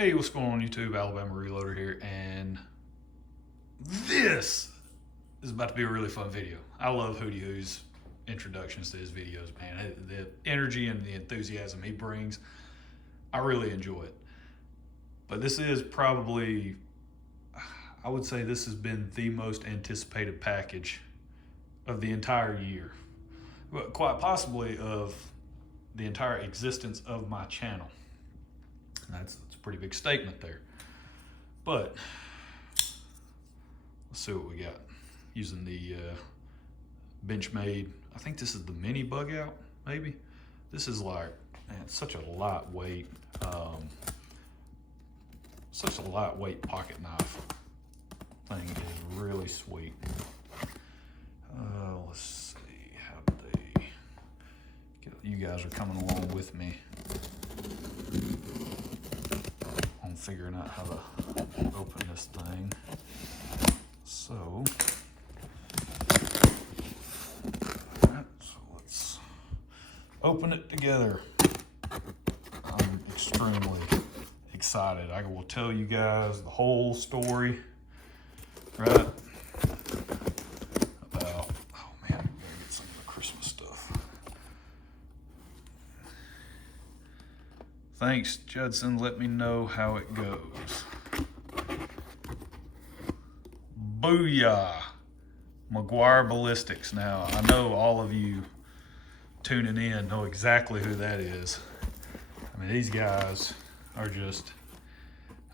Hey, what's going on YouTube? Alabama Reloader here, and this is about to be a really fun video. I love Hootie Hoo's introductions to his videos, man. The energy and the enthusiasm he brings, I really enjoy it. But this is probably, I would say this has been the most anticipated package of the entire year. But quite possibly of the entire existence of my channel. That's a pretty big statement there. But let's see what we got. Using the Benchmade, I think this is the mini bug out, maybe. This is like, man, it's such a lightweight, pocket knife. Thing is really sweet. Let's see how they. You guys are coming along with me on figuring out how to open this thing. So let's open it together. I'm extremely excited. I will tell you guys the whole story, right? About, oh man, I gotta get some of the Christmas stuff. Thanks, Judson. Let me know how it goes. Booyah! McGuire Ballistics. Now, I know all of you tuning in know exactly who that is. I mean, these guys are just,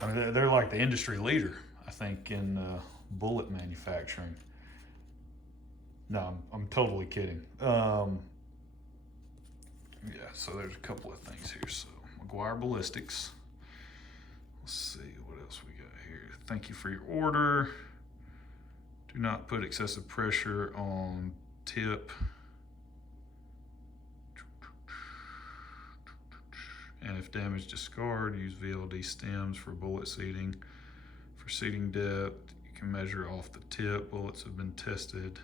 I mean, they're like the industry leader, I think, in bullet manufacturing. No, I'm totally kidding. Yeah, so there's a couple of things here. So, McGuire Ballistics. Let's see what else we got here. Thank you for your order. Do not put excessive pressure on tip. And if damaged, discard. Use VLD stems for bullet seating. For seating depth, you can measure off the tip. Bullets have been tested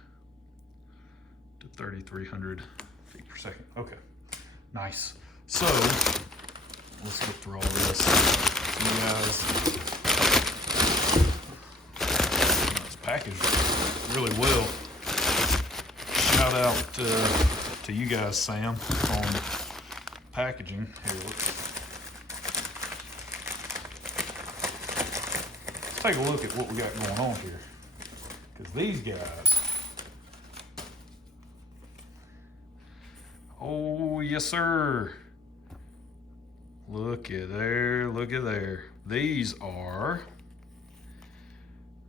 to 3,300 feet per second. Okay, nice. So let's get through all this. So you guys, it's packaged really well. Shout out to you guys, Sam, on packaging. Here, let's take a look at what we got going on here. Because these guys, oh yes sir. Look at there, look at there. These are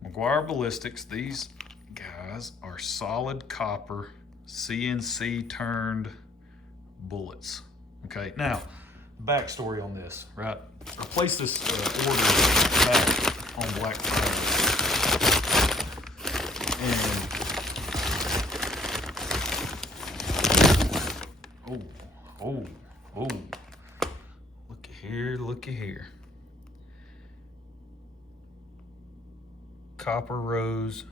McGuire Ballistics. These guys are solid copper CNC turned bullets. Okay, now, backstory on this, right? I placed this order back on Black Friday. And, oh. Look at here. Copper rose,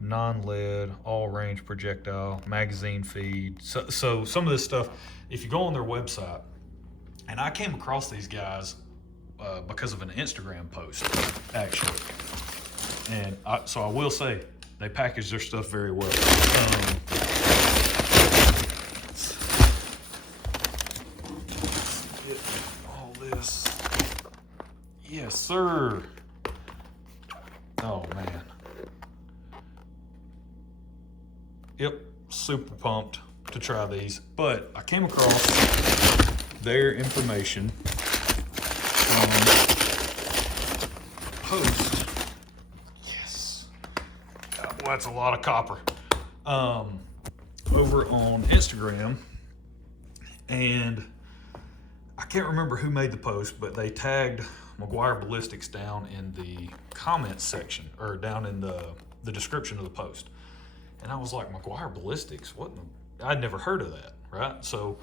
non-lead, all-range projectile, magazine feed. So some of this stuff, if you go on their website, and I came across these guys because of an Instagram post, actually. And so I will say, they package their stuff very well. All this. Yes, sir. Oh, man. Yep, super pumped to try these. But I came across their information on post. Yes. God, boy, that's a lot of copper. Over on Instagram. And I can't remember who made the post, but they tagged McGuire Ballistics down in the comments section, or down in the description of the post. And I was like, McGuire Ballistics? What? I'd never heard of that, right? So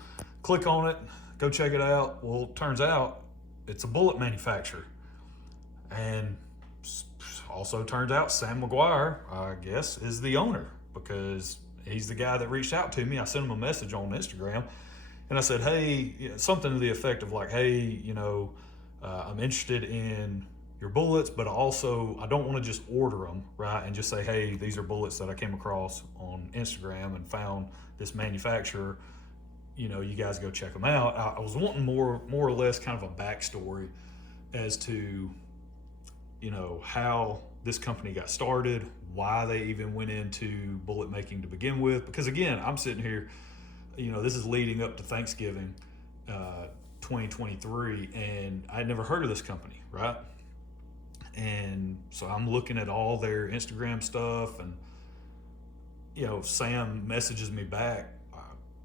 click on it, go check it out. Well, it turns out it's a bullet manufacturer. And also turns out Sam McGuire, I guess, is the owner, because he's the guy that reached out to me. I sent him a message on Instagram, and I said, hey, something to the effect of like, hey, you know, I'm interested in your bullets, but also I don't want to just order them, right? And just say, hey, these are bullets that I came across on Instagram and found this manufacturer. You know, you guys go check them out. I was wanting more or less kind of a backstory as to, you know, how this company got started, why they even went into bullet making to begin with. Because again, I'm sitting here, you know, this is leading up to Thanksgiving 2023, and I'd never heard of this company, right? And so I'm looking at all their Instagram stuff, and, you know, Sam messages me back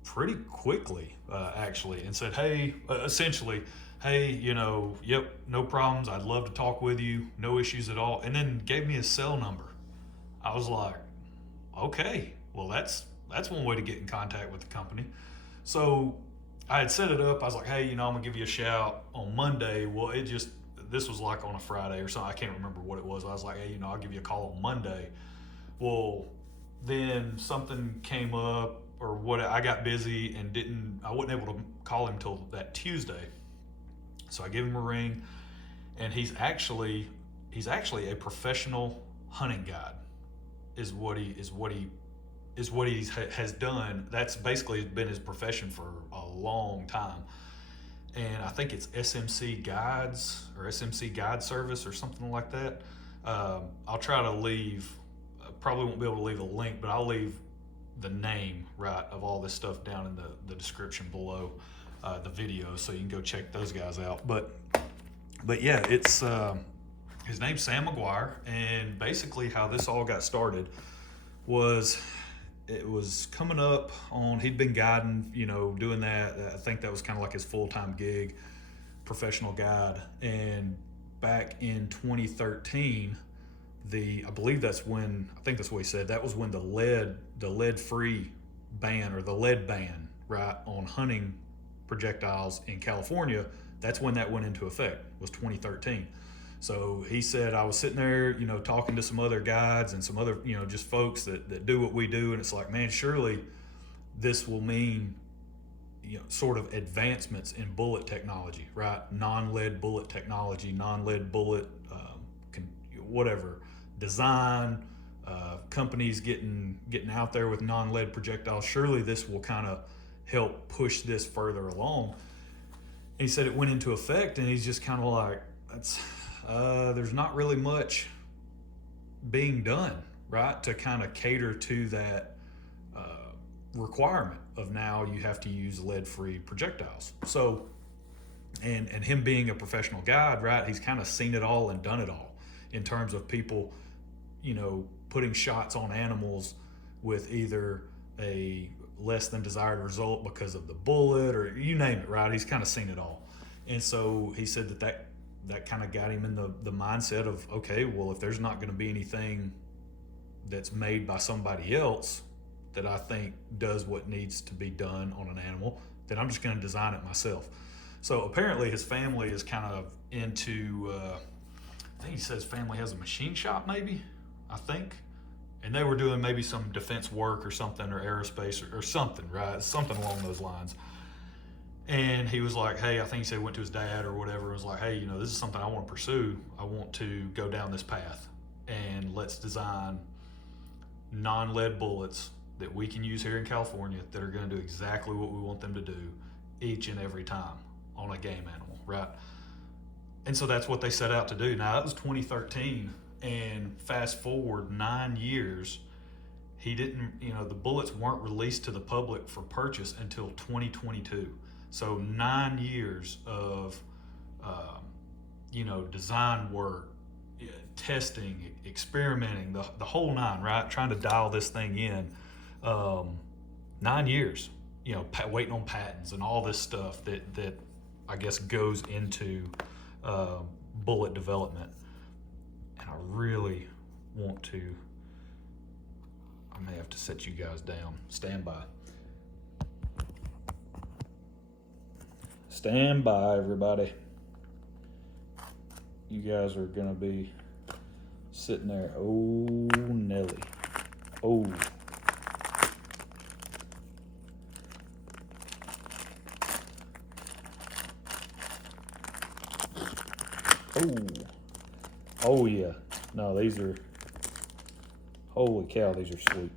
pretty quickly, actually, and said, hey, essentially, hey, you know, yep, no problems. I'd love to talk with you. No issues at all. And then gave me his cell number. I was like, okay, well, that's one way to get in contact with the company. So I had set it up. I was like, hey, you know, I'm gonna give you a shout on Monday. Well, this was like on a Friday or something. I can't remember what it was. I was like, hey, you know, I'll give you a call on Monday. Well, then something came up, or what, I got busy and I wasn't able to call him till that Tuesday. So I give him a ring, and he's actually a professional hunting guide, is what he has done. That's basically been his profession for a long time. And I think it's SMC Guides or SMC Guide Service or something like that. I'll try to leave, probably won't be able to leave a link, but I'll leave the name, right, of all this stuff down in the description below the video, so you can go check those guys out. But yeah, it's his name's Sam McGuire, and basically how this all got started was, it was coming up on, he'd been guiding, you know, doing that. I think that was kind of like his full-time gig, professional guide. And back in 2013, I believe that's when, I think that's what he said, that was when the lead-free ban, or the lead ban, right, on hunting projectiles in California, that's when that went into effect, was 2013. So he said, I was sitting there, you know, talking to some other guides and some other, you know, just folks that do what we do. And it's like, man, surely this will mean, you know, sort of advancements in bullet technology, right? Non-lead bullet technology, non-lead bullet, whatever, design, companies getting out there with non-lead projectiles. Surely this will kind of help push this further along. And he said it went into effect, and he's just kind of like, there's not really much being done, right, to kind of cater to that requirement of now you have to use lead-free projectiles. So, and him being a professional guide, right, he's kind of seen it all and done it all in terms of people, you know, putting shots on animals with either a less than desired result because of the bullet, or you name it, right? He's kind of seen it all. And so he said that kind of got him in the mindset of, okay, well, if there's not going to be anything that's made by somebody else that I think does what needs to be done on an animal, then I'm just going to design it myself. So apparently his family is kind of into, I think he says family has a machine shop, maybe, I think. And they were doing maybe some defense work or something, or aerospace or something, right? Something along those lines. And he was like, hey, I think he said he went to his dad or whatever, and was like, hey, you know, this is something I want to pursue. I want to go down this path, and let's design non-lead bullets that we can use here in California that are going to do exactly what we want them to do each and every time on a game animal, right? And so that's what they set out to do. Now, that was 2013, and fast forward 9 years, he didn't, you know, the bullets weren't released to the public for purchase until 2022. So 9 years of, you know, design work, testing, experimenting, the whole nine, right? Trying to dial this thing in. 9 years, you know, waiting on patents and all this stuff that I guess goes into bullet development. And I really want to, I may have to set you guys down. Stand by. Stand by, everybody. You guys are gonna be sitting there. Oh, Nelly. Oh. Oh yeah. No, these are, holy cow, these are sweet.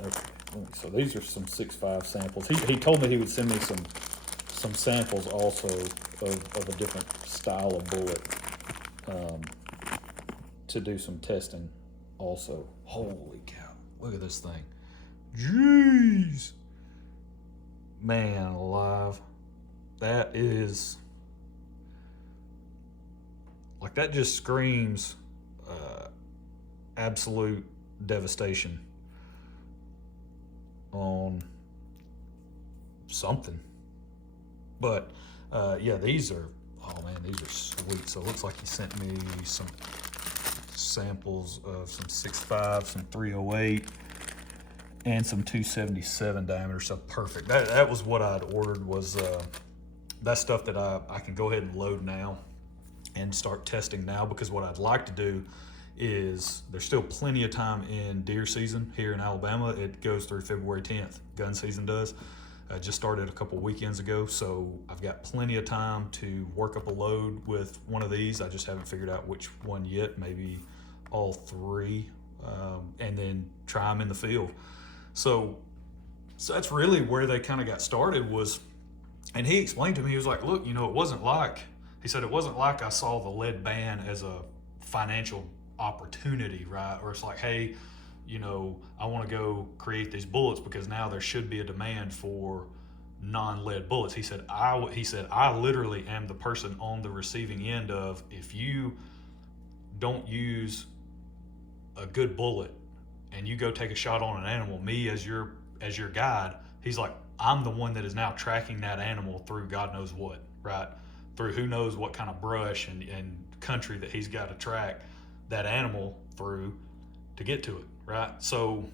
Okay, so these are some 6.5 samples. He told me he would send me some samples also of a different style of bullet to do some testing also. Holy cow, look at this thing. Jeez. Man alive. That is, like, that just screams absolute devastation on something. But yeah, these are, oh man, these are sweet. So it looks like he sent me some samples of some 6.5, some 308, and some 277 diameter. So perfect. That was what I'd ordered, was that stuff that I can go ahead and load now and start testing now, because what I'd like to do is, there's still plenty of time in deer season here in Alabama. It goes through February 10th. Gun season does. Just started a couple weekends ago, so I've got plenty of time to work up a load with one of these. I just haven't figured out which one yet, maybe all three, and then try them in the field. So that's really where they kind of got started was, and he explained to me, he was like, look, you know, he said it wasn't like I saw the lead ban as a financial opportunity, right? Or it's like, hey, you know, I want to go create these bullets because now there should be a demand for non-lead bullets. He said, I literally am the person on the receiving end of, if you don't use a good bullet and you go take a shot on an animal, me as your guide, he's like, I'm the one that is now tracking that animal through God knows what, right? Through who knows what kind of brush and country that he's got to track that animal through to get to it, right? So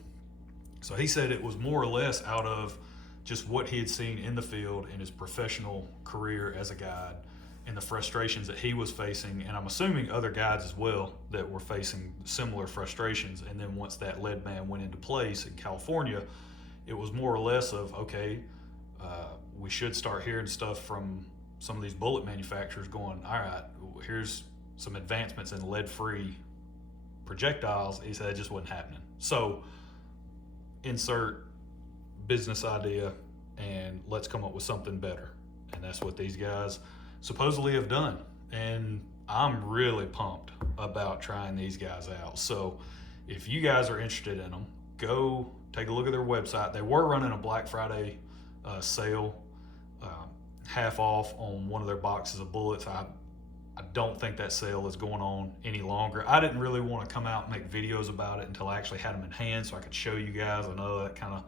he said it was more or less out of just what he had seen in the field in his professional career as a guide, and the frustrations that he was facing, and I'm assuming other guides as well that were facing similar frustrations. And then once that lead ban went into place in California, it was more or less of, okay, we should start hearing stuff from some of these bullet manufacturers going, all right, here's some advancements in lead-free projectiles. He said it just wasn't happening. So insert business idea and let's come up with something better. And that's what these guys supposedly have done. And I'm really pumped about trying these guys out. So if you guys are interested in them, go take a look at their website. They were running a Black Friday sale, half off on one of their boxes of bullets. I don't think that sale is going on any longer. I didn't really want to come out and make videos about it until I actually had them in hand so I could show you guys. I know that it kind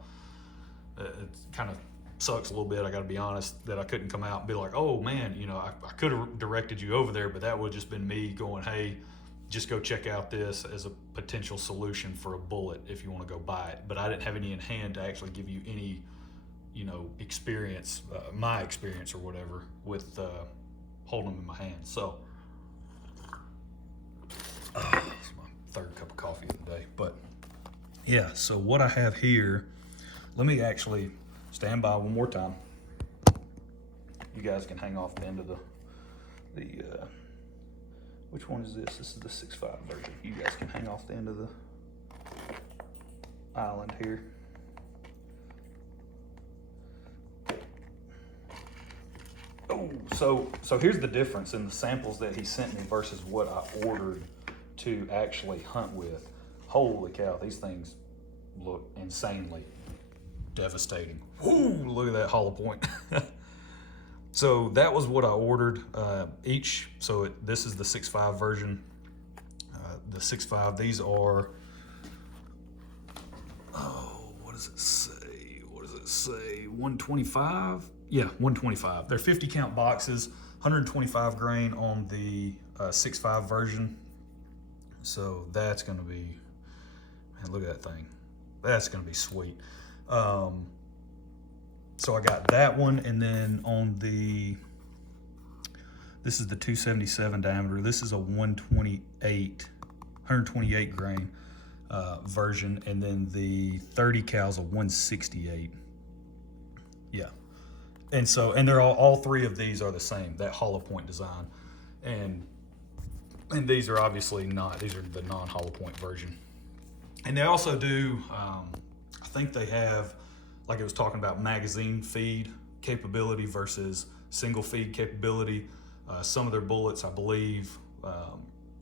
of sucks a little bit, I got to be honest, that I couldn't come out and be like, oh man, you know, I could have directed you over there, but that would have just been me going, hey, just go check out this as a potential solution for a bullet if you want to go buy it. But I didn't have any in hand to actually give you any, you know, experience, my experience or whatever with holding them in my hand. So it's my third cup of coffee of the day. But yeah, so what I have here, let me actually stand by one more time. You guys can hang off the end of the which one is this? This is the 6.5 version. You guys can hang off the end of the island here. Oh, so here's the difference in the samples that he sent me versus what I ordered to actually hunt with. Holy cow, these things look insanely devastating. Ooh, look at that hollow point. So that was what I ordered each. So this is the 6.5 version. The 6.5, these are, oh, what does it say? What does it say? 125? Yeah, 125. They're 50 count boxes, 125 grain on the 6.5 version. So that's gonna be, man, look at that thing. That's gonna be sweet. So I got that one, and then on this is the 277 diameter. This is a 128 grain version, and then the 30 cal is a 168. Yeah, and they're all three of these are the same, that hollow point design. And these are obviously not, these are the non-hollow point version. And they also do, I think they have, like it was talking about, magazine feed capability versus single feed capability. Some of their bullets, I believe,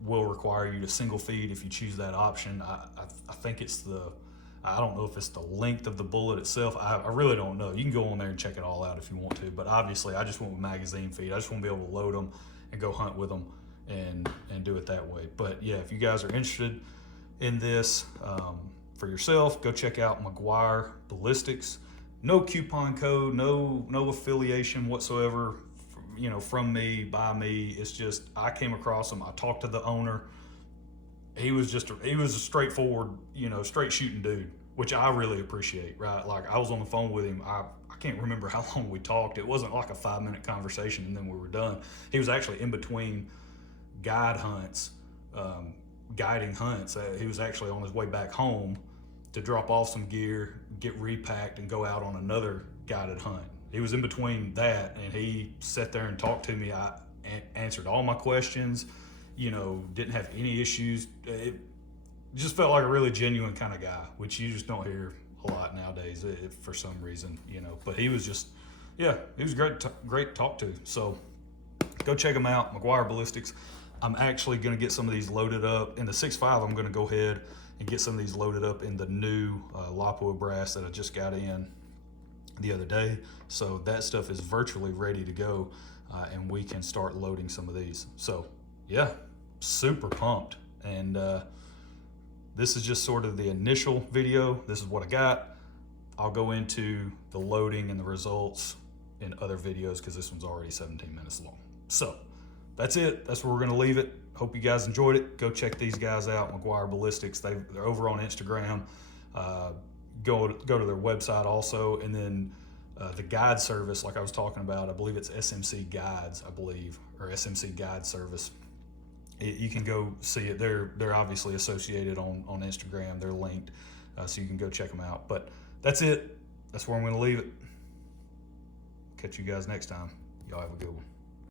will require you to single feed if you choose that option. I think it's I don't know if it's the length of the bullet itself. I really don't know. You can go on there and check it all out if you want to, but obviously I just went with magazine feed. I just want to be able to load them and go hunt with them and do it that way. But yeah, if you guys are interested in this for yourself, go check out McGuire Ballistics. No coupon code, no affiliation whatsoever, from me, by me. It's just, I came across them. I talked to the owner. He was a straightforward, straight shooting dude, which I really appreciate, right? Like, I was on the phone with him. I can't remember how long we talked. It wasn't like a 5-minute conversation and then we were done. He was actually in between guiding hunts. He was actually on his way back home to drop off some gear, get repacked, and go out on another guided hunt. He was in between that, and he sat there and talked to me. I answered all my questions, didn't have any issues. It just felt like a really genuine kind of guy, which you just don't hear a lot nowadays for some reason, But he was just, he was great to talk to. So go check him out, McGuire Ballistics. I'm actually going to get some of these loaded up. In the 6.5, I'm going to go ahead and get some of these loaded up in the new Lapua brass that I just got in the other day. So that stuff is virtually ready to go, and we can start loading some of these. So yeah, super pumped. And this is just sort of the initial video. This is what I got. I'll go into the loading and the results in other videos because this one's already 17 minutes long. So that's it. That's where we're going to leave it. Hope you guys enjoyed it. Go check these guys out, McGuire Ballistics. They're over on Instagram. Go to their website also. And then the guide service, like I was talking about, I believe it's SMC Guides, or SMC Guide Service. You can go see it. They're obviously associated on Instagram. They're linked, so you can go check them out. But that's it. That's where I'm going to leave it. Catch you guys next time. Y'all have a good one.